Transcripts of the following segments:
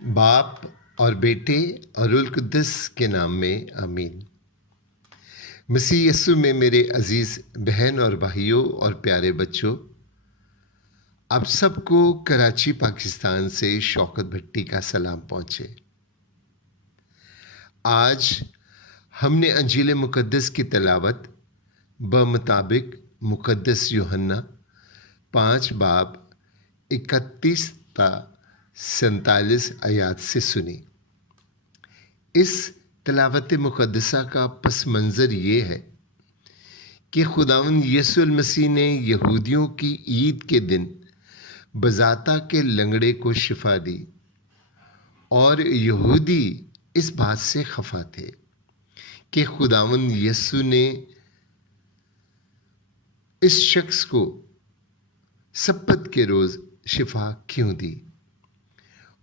बाप और बेटे और रुल कुद्दस के नाम में आमीन। मसीह यस्सु में मेरे अजीज बहन और भाइयों और प्यारे बच्चों, आप सबको कराची पाकिस्तान से शौकत भट्टी का सलाम पहुँचे। आज हमने अंजील मुक़द्दस की तिलावत बमुताबिक मुक़द्दस यूहन्ना 5 बाब 31 ता 47 आयात से सुनी। इस तिलावत मुक़द्दसा का पस मंज़र ये है कि खुदावंद यीशु मसीह ने यहूदियों की ईद के दिन बज़ाता के लंगड़े को शिफा दी और यहूदी इस बात से खफा थे कि खुदावंद यीशु ने इस शख्स को सब्बत के रोज़ शिफा क्यों दी,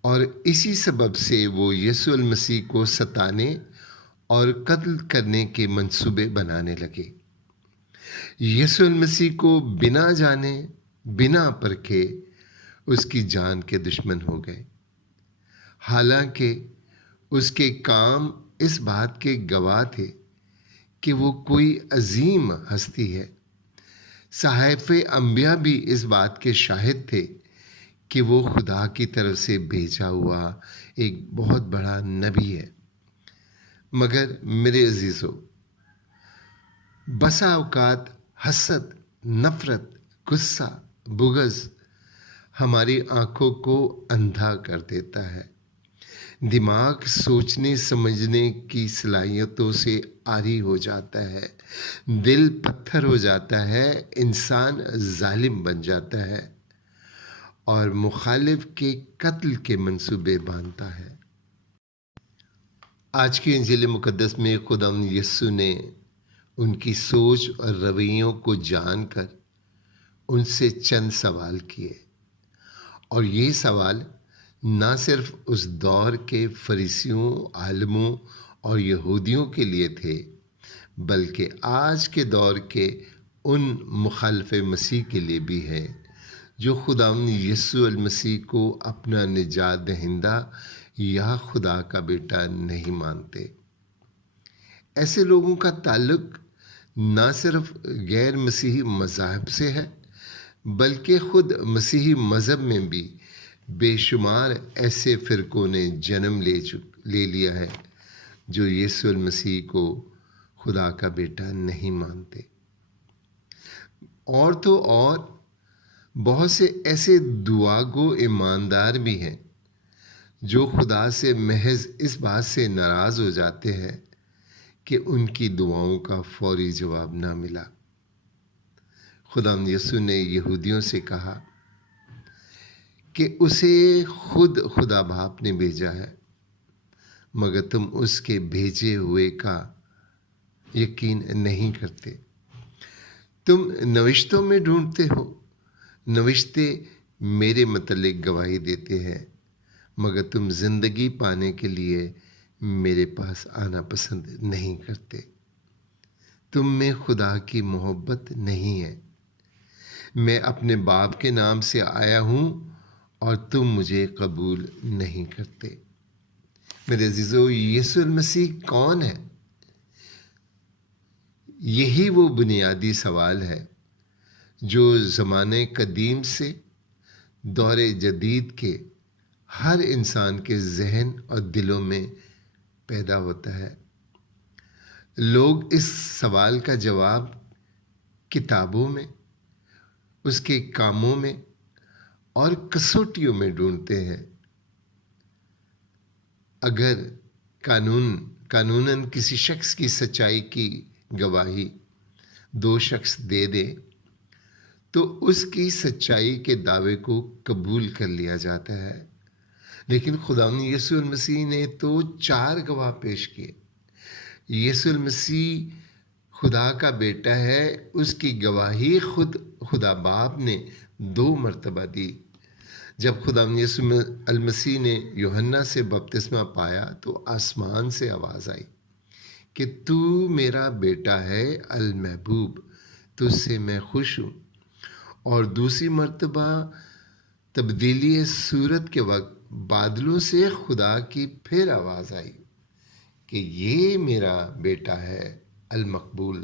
और इसी सबब से वो यीशु मसीह को सताने और कत्ल करने के मंसूबे बनाने लगे। यीशु मसीह को बिना जाने बिना परखे उसकी जान के दुश्मन हो गए। हालांकि उसके काम इस बात के गवाह थे कि वो कोई अजीम हस्ती है। सहाफ़े अंबिया भी इस बात के शाहिद थे कि वो खुदा की तरफ से भेजा हुआ एक बहुत बड़ा नबी है। मगर मेरे अजीज़ों, बसा औकात हसद, नफ़रत, गुस्सा, बुग़्ज़ हमारी आँखों को अंधा कर देता है। दिमाग सोचने समझने की सलाहियतों से आरी हो जाता है, दिल पत्थर हो जाता है, इंसान जालिम बन जाता है और मुखालिफ के कत्ल के मंसूबे बांधता है। आज की इंजील मुक़द्दस में खुदावंद यीशु ने उनकी सोच और रवैयों को जानकर उनसे चंद सवाल किए, और ये सवाल ना सिर्फ उस दौर के फरीसियों, आलिमों और यहूदियों के लिए थे, बल्कि आज के दौर के उन मुखालिफ मसीह के लिए भी है जो खुदावंद यीशु मसीह को अपना निजात दहिंदा या खुदा का बेटा नहीं मानते। ऐसे लोगों का ताल्लुक ना सिर्फ गैर मसीही मज़ाहब से है, बल्कि ख़ुद मसीही मज़हब में भी बेशुमार ऐसे फ़िरक़ों ने जन्म ले लिया है जो यीशु मसीह को खुदा का बेटा नहीं मानते। और तो और बहुत से ऐसे दुआगो ईमानदार भी हैं जो खुदा से महज इस बात से नाराज़ हो जाते हैं कि उनकी दुआओं का फौरी जवाब ना मिला। खुदावंद यीशु ने यहूदियों से कहा कि उसे खुद खुदा बाप ने भेजा है, मगर तुम उसके भेजे हुए का यकीन नहीं करते। तुम नविश्तों में ढूंढते हो, नविश्ते मेरे मतलब गवाही देते हैं, मगर तुम ज़िंदगी पाने के लिए मेरे पास आना पसंद नहीं करते। तुम में खुदा की मोहब्बत नहीं है। मैं अपने बाप के नाम से आया हूँ और तुम मुझे कबूल नहीं करते। मेरे अजीज़ों, यीशु मसीह कौन है? यही वो बुनियादी सवाल है जो ज़माने कदीम से दौरे जदीद के हर इंसान के जहन और दिलों में पैदा होता है। लोग इस सवाल का जवाब किताबों में, उसके कामों में और कसौटियों में ढूंढते हैं। अगर कानूनन किसी शख्स की सच्चाई की गवाही 2 शख्स दे दे, تو اس کی سچائی کے دعوے کو قبول کر لیا جاتا ہے۔ لیکن خدا یسوع المسیح نے تو 4 گواہ پیش کیے۔ یسوع المسیح خدا کا بیٹا ہے، اس کی گواہی خود خدا باپ نے 2 مرتبہ دی۔ جب خدا یسوع المسیح نے یوحنا سے بپتسمہ پایا تو آسمان سے آواز آئی کہ تو میرا بیٹا ہے المحبوب، تجھ سے میں خوش ہوں۔ اور دوسری مرتبہ تبدیلی صورت کے وقت بادلوں سے خدا کی پھر آواز آئی کہ یہ میرا بیٹا ہے المقبول،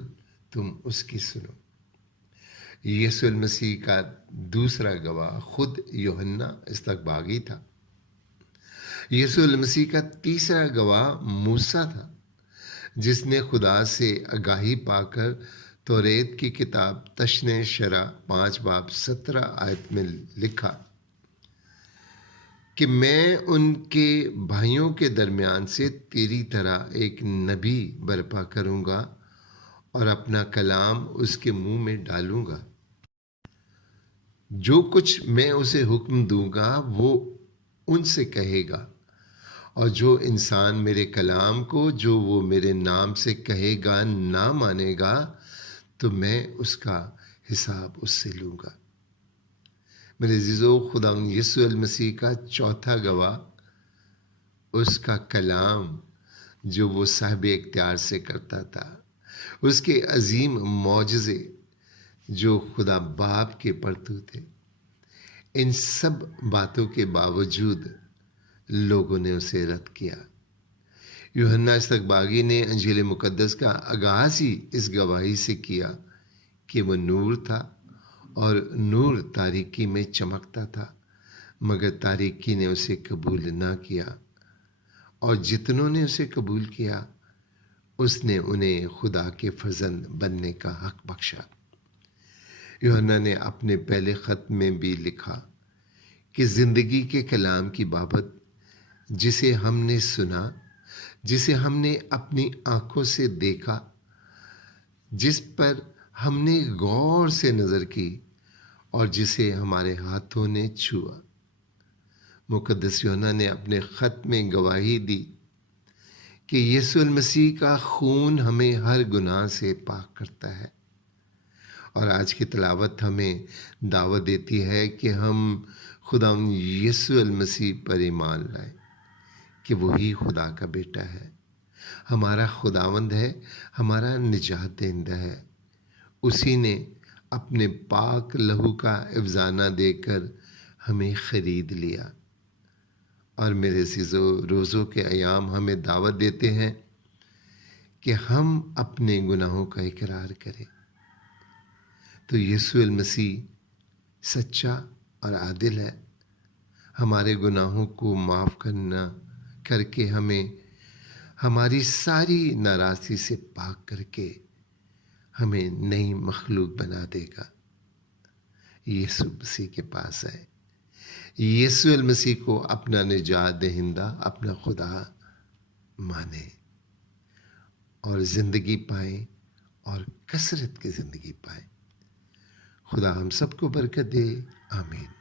تم اس کی سنو۔ یسوع المسیح کا دوسرا گواہ خود یوحنا استقباغی تھا۔ یسوع المسیح کا تیسرا گواہ موسیٰ تھا، جس نے خدا سے آگاہی پا کر توریت کی کتاب تشنیع شرح 5 باب 17 آیت میں لکھا کہ میں ان کے بھائیوں کے درمیان سے تیری طرح ایک نبی برپا کروں گا اور اپنا کلام اس کے منہ میں ڈالوں گا۔ جو کچھ میں اسے حکم دوں گا وہ ان سے کہے گا، اور جو انسان میرے کلام کو جو وہ میرے نام سے کہے گا نہ مانے گا تو میں اس کا حساب اس سے لوں گا۔ میرے عزیزو، خدا یسوع المسیح کا چوتھا گواہ اس کا کلام جو وہ صاحب اختیار سے کرتا تھا، اس کے عظیم معجزے جو خدا باپ کے پرتو تھے۔ ان سب باتوں کے باوجود لوگوں نے اسے رد کیا۔ یوحنا استقباغی نے انجیل مقدس کا آغاز ہی اس گواہی سے کیا کہ وہ نور تھا اور نور تاریکی میں چمکتا تھا، مگر تاریکی نے اسے قبول نہ کیا، اور جتنوں نے اسے قبول کیا اس نے انہیں خدا کے فرزند بننے کا حق بخشا۔ یوحنا نے اپنے پہلے خط میں بھی لکھا کہ زندگی کے کلام کی بابت جسے ہم نے سنا، جسے ہم نے اپنی آنکھوں سے دیکھا، جس پر ہم نے غور سے نظر کی اور جسے ہمارے ہاتھوں نے چھوا۔ مقدس یوحنا نے اپنے خط میں گواہی دی کہ یسوع المسیح کا خون ہمیں ہر گناہ سے پاک کرتا ہے، اور آج کی تلاوت ہمیں دعوت دیتی ہے کہ ہم خدا یسوع المسیح پر ایمان لائیں کہ وہی خدا کا بیٹا ہے، ہمارا خداوند ہے، ہمارا نجات دہندہ ہے۔ اسی نے اپنے پاک لہو کا افزانہ دے کر ہمیں خرید لیا۔ اور میرے عزیزو، روزوں کے ایام ہمیں دعوت دیتے ہیں کہ ہم اپنے گناہوں کا اقرار کریں، تو یسوع المسیح سچا اور عادل ہے، ہمارے گناہوں کو معاف کر کے ہمیں ہماری ساری ناراضی سے پاک کر کے ہمیں نئی مخلوق بنا دے گا۔ یسوع مسیح کے پاس ہے، یسوع المسیح کو اپنا نجات دہندہ، اپنا خدا مانیں اور زندگی پائیں، اور کثرت کی زندگی پائیں۔ خدا ہم سب کو برکت دے، آمین۔